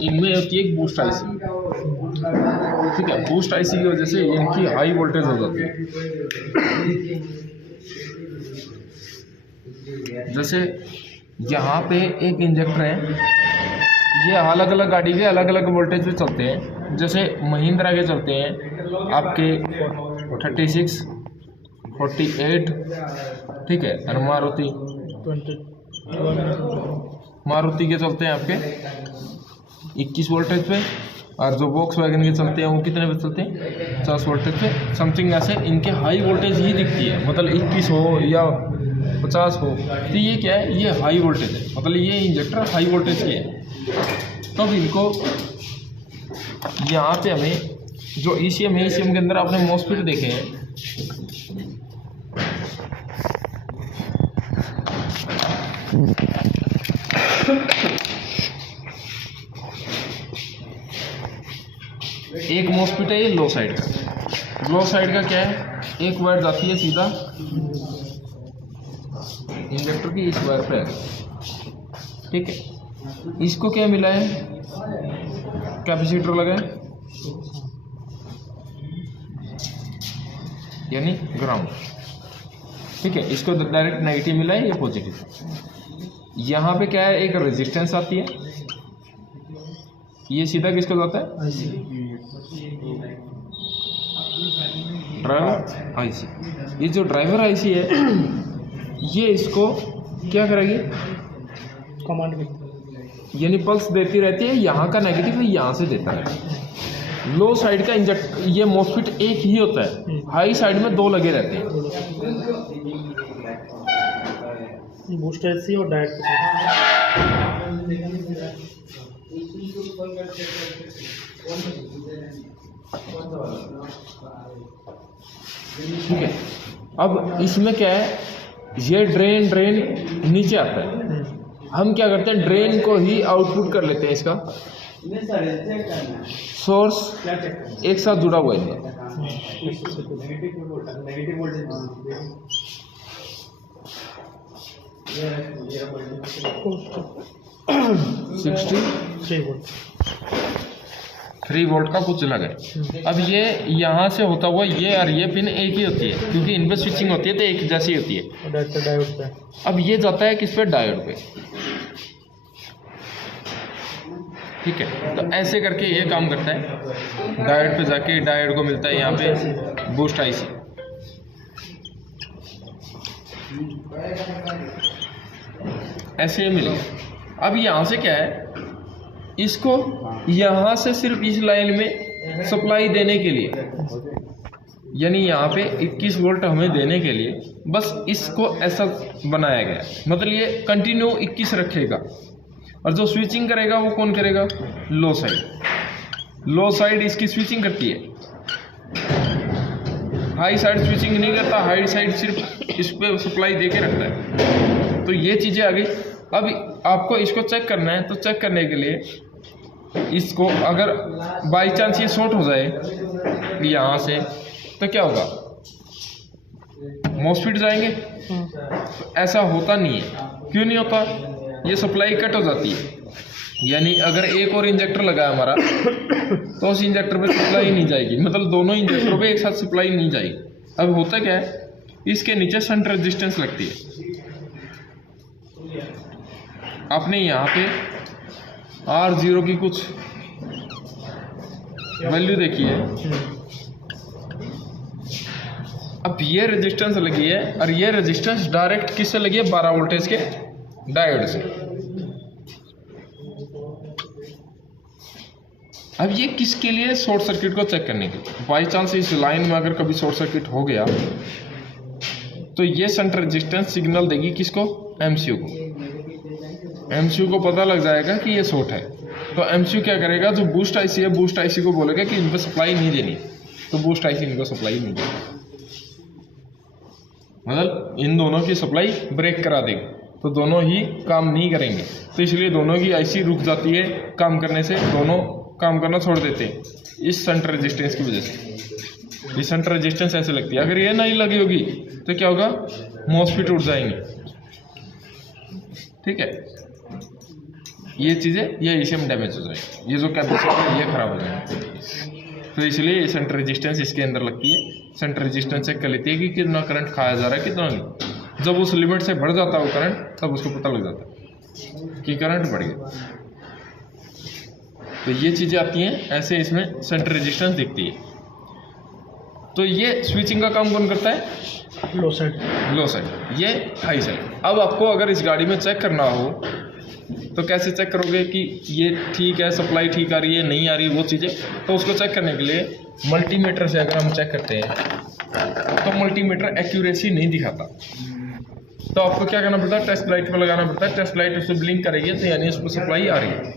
इनमें होती है एक बूस्ट आईसी। ठीक है, बूस्ट आईसी की वजह से इनकी हाई वोल्टेज हो जाती है। जैसे यहाँ पे एक इंजेक्टर है, ये अलग अलग गाड़ी के अलग अलग वोल्टेज पे चलते हैं। जैसे महिंद्रा के चलते हैं आपके 36, 48, ठीक है, और मारुति के चलते हैं आपके 21 वोल्टेज पे, और जो वॉक्सवैगन के चलते हैं वो कितने पे चलते हैं, 50 वोल्टेज पे समथिंग। ऐसे इनके हाई वोल्टेज ही दिखती है, मतलब 21 हो या 50 हो, तो ये क्या है, ये हाई वोल्टेज है, मतलब ये इंजेक्टर हाई वोल्टेज के है। तब इनको यहाँ पे हमें जो ईसीएम है, ईसीएम के अंदर आपने मॉस्फेट देखे हैं, एक मॉस्फेट है ये लो साइड का। लो साइड का क्या है, एक वायर जाती है सीधा इंजेक्टर की इस वायर पे, ठीक है। इसको क्या मिला है, कैपेसिटर लगा है, यानी ग्राउंड, ठीक है। इसको डायरेक्ट नेगेटिव मिला है, ये पॉजिटिव। यहाँ पे क्या है, एक रेजिस्टेंस आती है, ये सीधा किसको जाता है, ड्राइवर आईसी। ये जो ड्राइवर आईसी है, ये इसको क्या करेगी, कमांड, यानी पल्स देती रहती है। यहाँ का नेगेटिव यहाँ से देता है। लो साइड का इंजेक्ट ये मॉस्फेट एक ही होता है, हाई साइड में दो लगे रहते हैं, बूस्ट आईसी और डायरेक्ट। ठीक है। अब इसमें क्या है, ये ड्रेन नीचे आता है, हम क्या करते हैं, ड्रेन को ही आउटपुट कर लेते हैं। इसका सोर्स एक साथ जुड़ा हुआ है इनका, थ्री वोल्ट का कुछ लगा है। अब ये यहाँ से होता हुआ ये और ये पिन एक ही होती है, क्योंकि इन पे स्विचिंग होती है तो एक जैसी होती है। डायोड पे। अब ये जाता है किस पे, डायोड पे, ठीक है। तो ऐसे करके ये काम करता है, डायोड पे जाके डायोड को मिलता है यहाँ पे बूस्ट आईसी। ऐसे ये मिल गया। अब यहाँ से क्या है, इसको यहाँ से सिर्फ इस लाइन में सप्लाई देने के लिए, यानी यहाँ पे 21 वोल्ट हमें देने के लिए बस इसको ऐसा बनाया गया, मतलब ये कंटिन्यू 21 रखेगा। और जो स्विचिंग करेगा वो कौन करेगा, लो साइड। लो साइड इसकी स्विचिंग करती है, हाई साइड स्विचिंग नहीं करता, हाई साइड सिर्फ इस पे सप्लाई दे के रखता है। तो ये चीज़ें आ गई। अब आपको इसको चेक करना है, तो चेक करने के लिए इसको अगर बाई चांस ये शॉर्ट हो जाए यहाँ से, तो क्या होगा, मॉस्फेट जाएंगे। तो ऐसा होता नहीं है। क्यों नहीं होता, ये सप्लाई कट हो जाती है। यानी अगर एक और इंजेक्टर लगा है हमारा, तो उस इंजेक्टर पे सप्लाई नहीं जाएगी, मतलब दोनों इंजेक्टरों पे एक साथ सप्लाई नहीं जाएगी। अब होता क्या है, इसके नीचे शंट रेजिस्टेंस लगती है। आपने यहाँ पे R0 की कुछ वैल्यू देखी है। अब ये रेजिस्टेंस लगी है, और ये रेजिस्टेंस डायरेक्ट किससे लगी है, 12 वोल्टेज के डायोड से। अब ये किसके लिए, शॉर्ट सर्किट को चेक करने के लिए। बाई चांस इस लाइन में अगर कभी शॉर्ट सर्किट हो गया, तो ये शंट रेजिस्टेंस सिग्नल देगी किसको, एमसीयू को। एमसीयू को पता लग जाएगा कि ये शॉर्ट है, तो एमसीयू क्या करेगा, जो बूस्ट आईसी है, बूस्ट आईसी को बोलेगा कि इन पर सप्लाई नहीं देनी, तो बूस्ट आईसी इनको सप्लाई नहीं देगी, मतलब इन दोनों की सप्लाई ब्रेक करा देगी, तो दोनों ही काम नहीं करेंगे। तो इसलिए दोनों की आईसी रुक जाती है काम करने से, दोनों काम करना छोड़ देते हैं इस शंट रेजिस्टेंस की वजह से। ये शंट रेजिस्टेंस ऐसे लगती है, अगर ये नहीं लगी होगी तो क्या होगा, मॉस्फेट उठ जाएंगे, ठीक है। ये चीज़ें ये ईसीएम डैमेज हो जाएगी, ये जो कैपेसिटर है ये खराब हो जाएगा। तो इसलिए सेंटर रेजिस्टेंस इसके अंदर लगती है। सेंटर रेजिस्टेंस चेक कर लेती है कि कितना करंट खाया जा रहा है कितना नहीं। जब उस लिमिट से बढ़ जाता है वो करंट, तब उसको पता लग जाता है कि करंट बढ़ गया। तो ये चीज़ें आती हैं, ऐसे इसमें सेंटर रेजिस्टेंस दिखती है। तो ये स्विचिंग का काम कौन करता है? लो साइड, लो साइड, ये हाई साइड। अब आपको अगर इस गाड़ी में चेक करना हो तो कैसे चेक करोगे कि ये ठीक है, सप्लाई ठीक आ रही है नहीं आ रही वो चीज़ें? तो उसको चेक करने के लिए मल्टीमीटर से अगर हम चेक करते हैं तो मल्टीमीटर एक्यूरेसी नहीं दिखाता। तो आपको क्या करना पड़ता है? टेस्ट लाइट पर लगाना पड़ता है। टेस्ट लाइट उससे ब्लिंक करेगी तो यानी उसको सप्लाई आ रही है।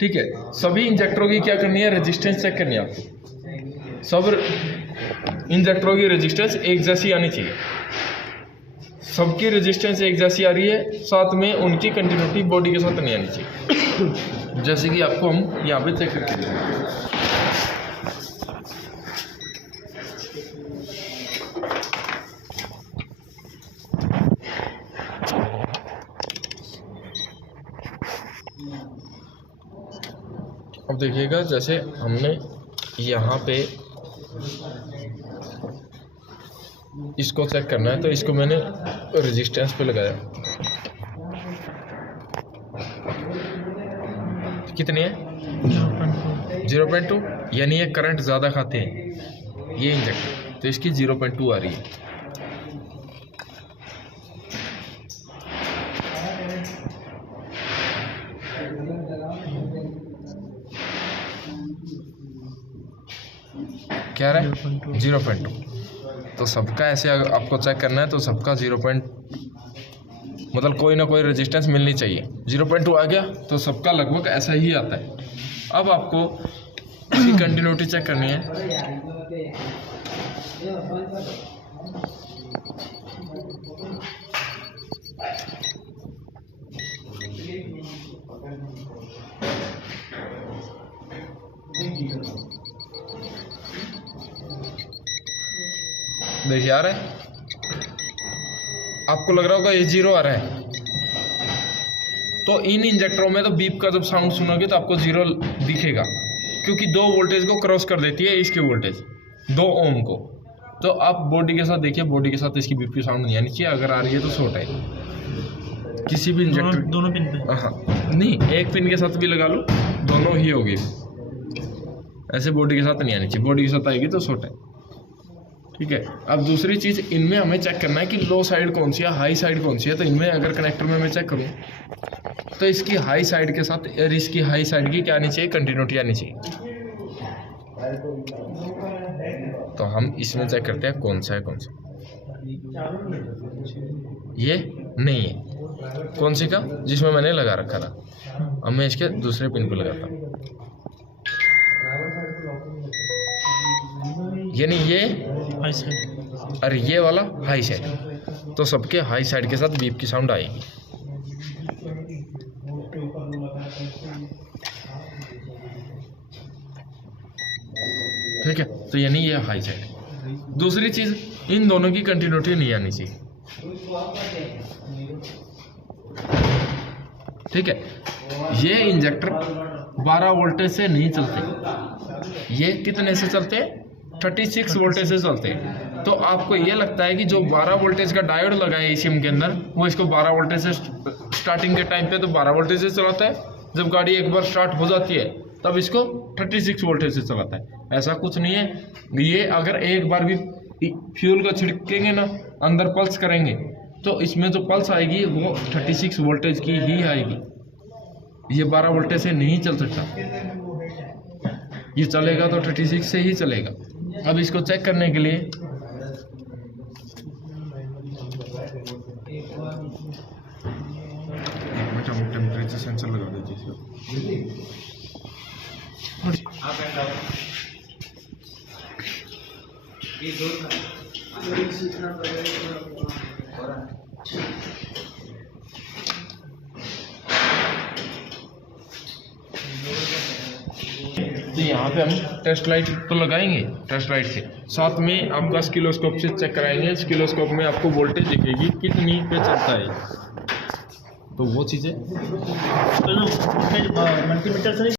ठीक है, सभी इंजेक्टरों की क्या करनी है? रेजिस्टेंस चेक करनी है आपको। सब इंजेक्टरों की रेजिस्टेंस एक जैसी आनी चाहिए। सबकी रेजिस्टेंस एक जैसी आ रही है, साथ में उनकी कंटिन्यूटी बॉडी के साथ नहीं आनी चाहिए। जैसे कि आपको हम यहाँ पे चेक करके देंगे। अब देखिएगा, जैसे हमने यहाँ पे इसको चेक करना है तो इसको मैंने रेजिस्टेंस पे लगाया। कितनी है? 0.2, यानी ये करंट ज़्यादा खाते हैं ये इंजेक्टर, तो इसकी 0.2 आ रही है। क्या रहा है? 0.2। तो सबका ऐसे आपको चेक करना है तो सबका 0. मतलब कोई ना कोई रेजिस्टेंस मिलनी चाहिए। 0.2 आ गया तो सबका लगभग ऐसा ही आता है। अब आपको इसकी कंटिन्यूटी चेक करनी है। देखिए आ रहा है, आपको लग रहा होगा ये 0 आ रहा है। तो इन इंजेक्टरों में तो बीप का जब साउंड सुनोगे तो आपको 0 दिखेगा, क्योंकि 2 वोल्टेज को क्रॉस कर देती है इसकी वोल्टेज, 2 ओम को। तो आप बॉडी के साथ देखिए, बॉडी के साथ इसकी बीप की साउंड नहीं आनी चाहिए। अगर आ रही है तो शॉर्ट है। किसी भी इंजेक्टर दोनों पिन पे? हाँ नहीं, एक पिन के साथ भी लगा लो, दोनों ही होगी। ऐसे बॉडी के साथ नहीं आनी चाहिए, बॉडी के साथ आएगी तो शॉर्ट है। ठीक है। अब दूसरी चीज़, इनमें हमें चेक करना है कि लो साइड कौन सी है, हाई साइड कौन सी है। तो इनमें अगर कनेक्टर में मैं चेक करूँ तो इसकी हाई साइड के साथ और इसकी हाई साइड की क्या आनी चाहिए? कंटिन्यूटी आनी चाहिए। तो हम इसमें चेक करते हैं कौन सा है कौन सा। ये नहीं है। कौन सी का? जिसमें मैंने लगा रखा था। अब मैं इसके दूसरे पिन पे लगाता हूँ, यानी ये हाई साइड और ये वाला हाई साइड। तो सबके हाई साइड के साथ बीप की साउंड आएगी। ठीक है, तो यानी ये हाई साइड। दूसरी चीज, इन दोनों की कंटिन्यूटी नहीं आनी चाहिए। ठीक है, ये इंजेक्टर 12 वोल्टेज से नहीं चलते। ये कितने से चलते हैं? 36 वोल्टेज से चलते हैं। तो आपको ये लगता है कि जो 12 वोल्टेज का डायोड लगा है एसीएम के अंदर, वो इसको 12 वोल्टेज से स्टार्टिंग के टाइम पे तो 12 वोल्टेज से चलाता है। जब गाड़ी एक बार स्टार्ट हो जाती है तब इसको 36 वोल्टेज से चलाता है। ऐसा कुछ नहीं है। ये अगर एक बार भी फ्यूल का छिड़केंगे ना, अंदर पल्स करेंगे, तो इसमें जो पल्स आएगी वो 36 वोल्टेज की ही आएगी। ये 12 वोल्टेज से नहीं चल सकता। ये चलेगा तो 36 से ही चलेगा। अब इसको चेक करने के लिए टेम्परेचर सेंसर लगा दीजिए इसको। तो यहाँ पे हम टेस्ट लाइट तो लगाएंगे, टेस्ट लाइट से साथ में आपका स्किलोस्कोप से चेक कराएंगे। स्किलोस्कोप में आपको वोल्टेज दिखेगी कितनी पे चलता है। तो वो चीज़ें मल्टीमीटर से